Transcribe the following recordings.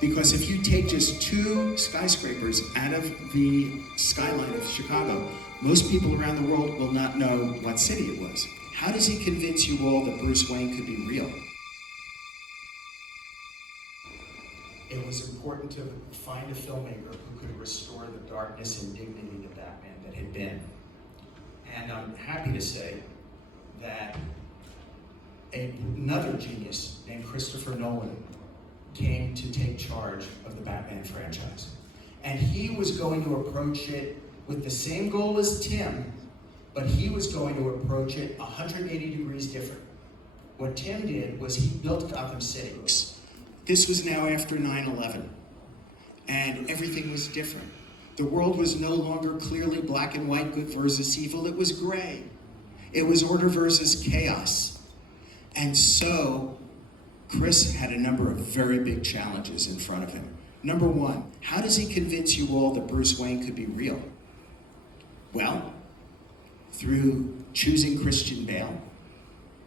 Because if you take just 2 skyscrapers out of the skyline of Chicago, most people around the world will not know what city it was. How does he convince you all that Bruce Wayne could be real? It was important to find a filmmaker who could restore the darkness and dignity to Batman that had been. And I'm happy to say that another genius named Christopher Nolan came to take charge of the Batman franchise. And he was going to approach it with the same goal as Tim, but he was going to approach it 180 degrees different. What Tim did was he built Gotham City. This was now after 9/11, and everything was different. The world was no longer clearly black and white, good versus evil. It was gray. It was order versus chaos. And so Chris had a number of very big challenges in front of him. Number one, how does he convince you all that Bruce Wayne could be real? Well, through choosing Christian Bale,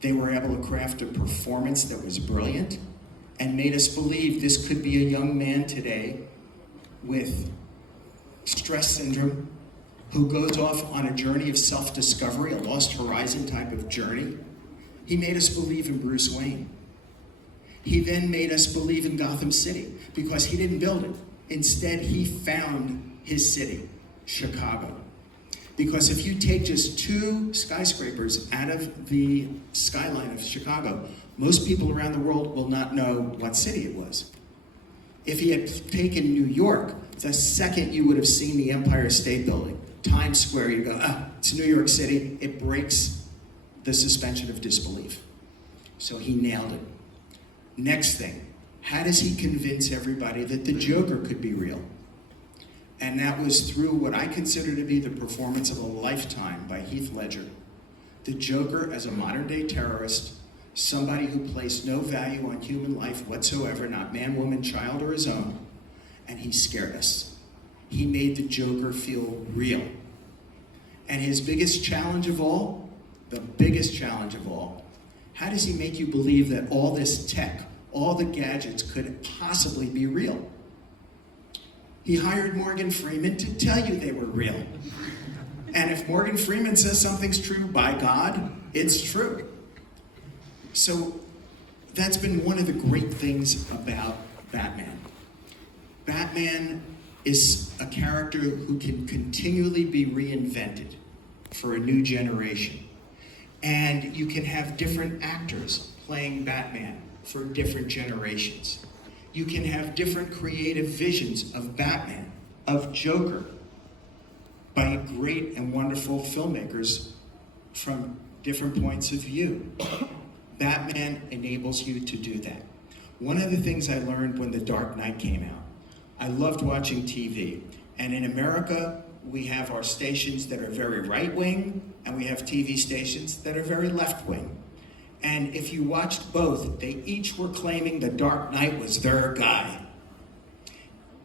they were able to craft a performance that was brilliant and made us believe this could be a young man today with stress syndrome who goes off on a journey of self-discovery, a lost horizon type of journey. He made us believe in Bruce Wayne. He then made us believe in Gotham City because he didn't build it. Instead, he found his city, Chicago. Because if you take just 2 skyscrapers out of the skyline of Chicago, most people around the world will not know what city it was. If he had taken New York, the second you would have seen the Empire State Building, Times Square, you go, it's New York City. It breaks the suspension of disbelief. So he nailed it. Next thing, how does he convince everybody that the Joker could be real? And that was through what I consider to be the performance of a lifetime by Heath Ledger. The Joker as a modern day terrorist, somebody who placed no value on human life whatsoever, not man, woman, child, or his own, and he scared us. He made the Joker feel real. And his biggest challenge of all, the biggest challenge of all, how does he make you believe that all this tech, all the gadgets could possibly be real? He hired Morgan Freeman to tell you they were real. And if Morgan Freeman says something's true, by God, it's true. So that's been one of the great things about Batman. Batman is a character who can continually be reinvented for a new generation. And you can have different actors playing Batman for different generations. You can have different creative visions of Batman, of Joker, by great and wonderful filmmakers from different points of view. Batman enables you to do that. One of the things I learned when The Dark Knight came out, I loved watching TV. And in America, we have our stations that are very right-wing, and we have TV stations that are very left-wing. And if you watched both, they each were claiming The Dark Knight was their guy.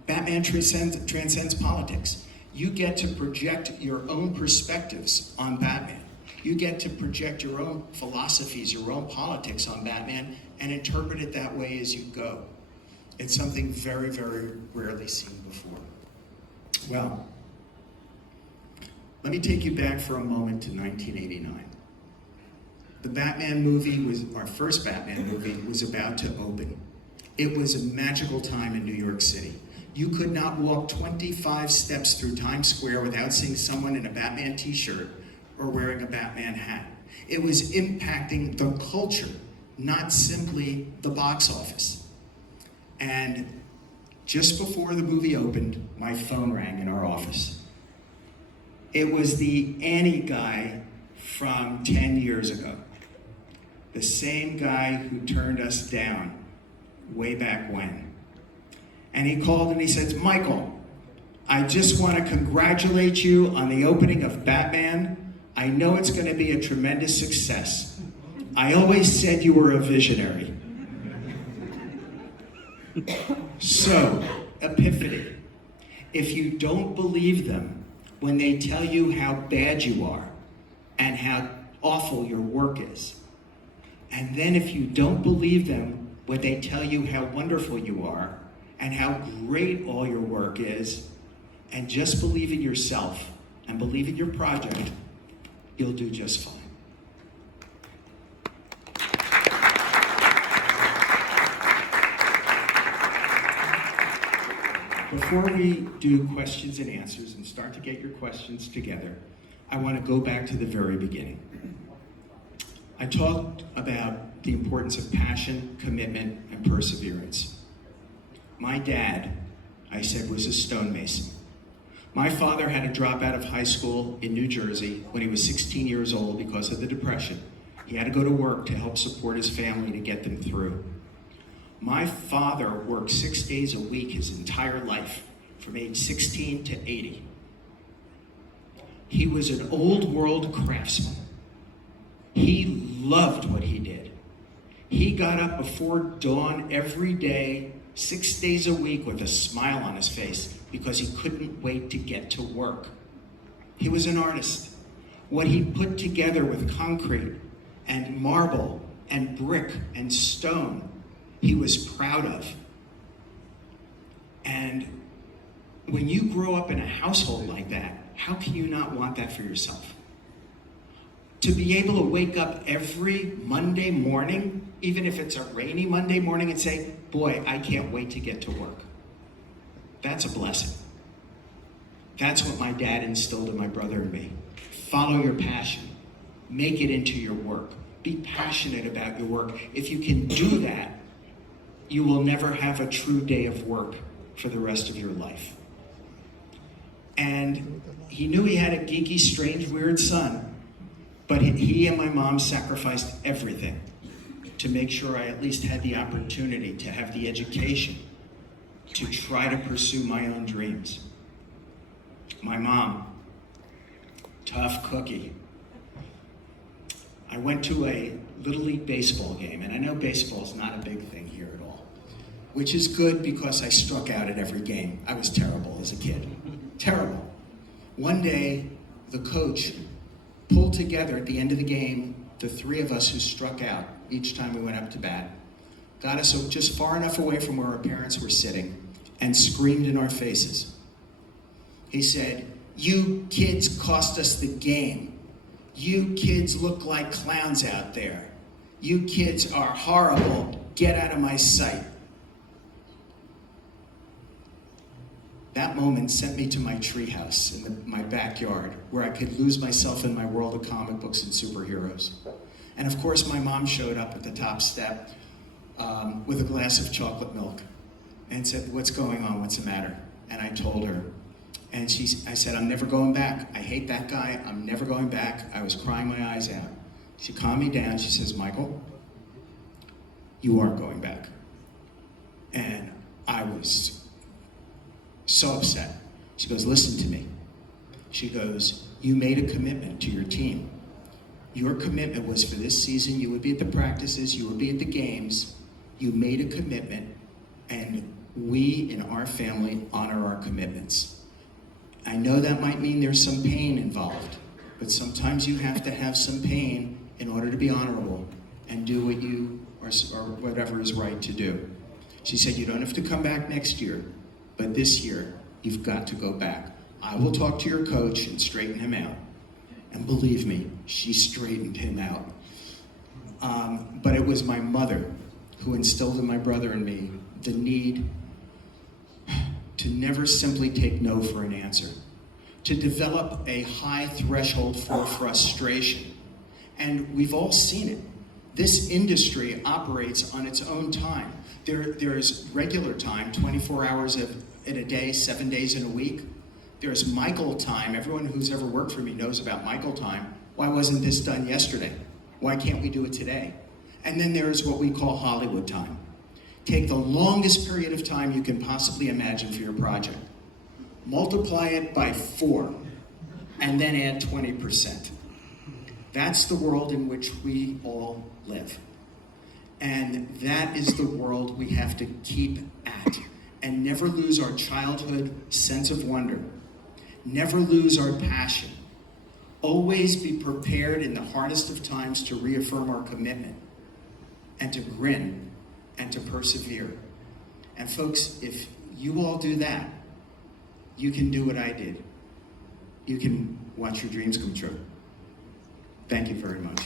Batman transcends politics. You get to project your own perspectives on Batman. You get to project your own philosophies, your own politics on Batman, and interpret it that way as you go. It's something very, very rarely seen before. Well, let me take you back for a moment to 1989. The Batman movie our first Batman movie was about to open. It was a magical time in New York City. You could not walk 25 steps through Times Square without seeing someone in a Batman t-shirt or wearing a Batman hat. It was impacting the culture, not simply the box office. And just before the movie opened, my phone rang in our office. It was the Annie guy from 10 years ago. The same guy who turned us down way back when. And he called and he said, Michael, I just want to congratulate you on the opening of Batman. I know it's going to be a tremendous success. I always said you were a visionary. So, epiphany. If you don't believe them when they tell you how bad you are and how awful your work is, and then if you don't believe them when they tell you how wonderful you are and how great all your work is, and just believe in yourself and believe in your project, you'll do just fine. Before we do questions and answers and start to get your questions together, I want to go back to the very beginning. I talked about the importance of passion, commitment, and perseverance. My dad, I said, was a stonemason. My father had to drop out of high school in New Jersey when he was 16 years old because of the Depression. He had to go to work to help support his family to get them through. My father worked 6 days a week his entire life, from age 16 to 80. He was an old world craftsman. He loved what he did. He got up before dawn every day, 6 days a week, with a smile on his face because he couldn't wait to get to work. He was an artist. What he put together with concrete and marble and brick and stone, he was proud of. And when you grow up in a household like that, how can you not want that for yourself? To be able to wake up every Monday morning, even if it's a rainy Monday morning, and say, boy, I can't wait to get to work. That's a blessing. That's what my dad instilled in my brother and me. Follow your passion. Make it into your work. Be passionate about your work. If you can do that, you will never have a true day of work for the rest of your life. And he knew he had a geeky, strange, weird son, but he and my mom sacrificed everything to make sure I at least had the opportunity to have the education to try to pursue my own dreams. My mom, tough cookie. I went to a Little League baseball game, and I know baseball is not a big thing here at all, which is good because I struck out at every game. I was terrible as a kid, terrible. One day, the coach pulled together at the end of the game the three of us who struck out each time we went up to bat, got us just far enough away from where our parents were sitting, and screamed in our faces. He said, "You kids cost us the game. You kids look like clowns out there. You kids are horrible. Get out of my sight." That moment sent me to my treehouse in my backyard, where I could lose myself in my world of comic books and superheroes. And of course, my mom showed up at the top step with a glass of chocolate milk and said, "What's going on? What's the matter?" And I told her. And I said, "I'm never going back. I hate that guy. I'm never going back." I was crying my eyes out. She calmed me down. She says, "Michael, you aren't going back." And I was so upset. She goes, "Listen to me." She goes, "You made a commitment to your team. Your commitment was for this season. You would be at the practices. You would be at the games. You made a commitment, and we in our family honor our commitments. I know that might mean there's some pain involved, but sometimes you have to have some pain in order to be honorable and do what you or whatever is right to do." She said, "You don't have to come back next year, but this year you've got to go back. I will talk to your coach and straighten him out." And believe me, she straightened him out. But it was my mother who instilled in my brother and me the need to never simply take no for an answer, to develop a high threshold for frustration. And we've all seen it. This industry operates on its own time. There's regular time, 24 hours in a day, 7 days in a week. There's Michael time. Everyone who's ever worked for me knows about Michael time. Why wasn't this done yesterday? Why can't we do it today? And then there's what we call Hollywood time. Take the longest period of time you can possibly imagine for your project. Multiply it by 4, and then add 20%. That's the world in which we all live. And that is the world we have to keep at, and never lose our childhood sense of wonder. Never lose our passion. Always be prepared in the hardest of times to reaffirm our commitment, and to grin, and to persevere. And folks, if you all do that, you can do what I did. You can watch your dreams come true. Thank you very much.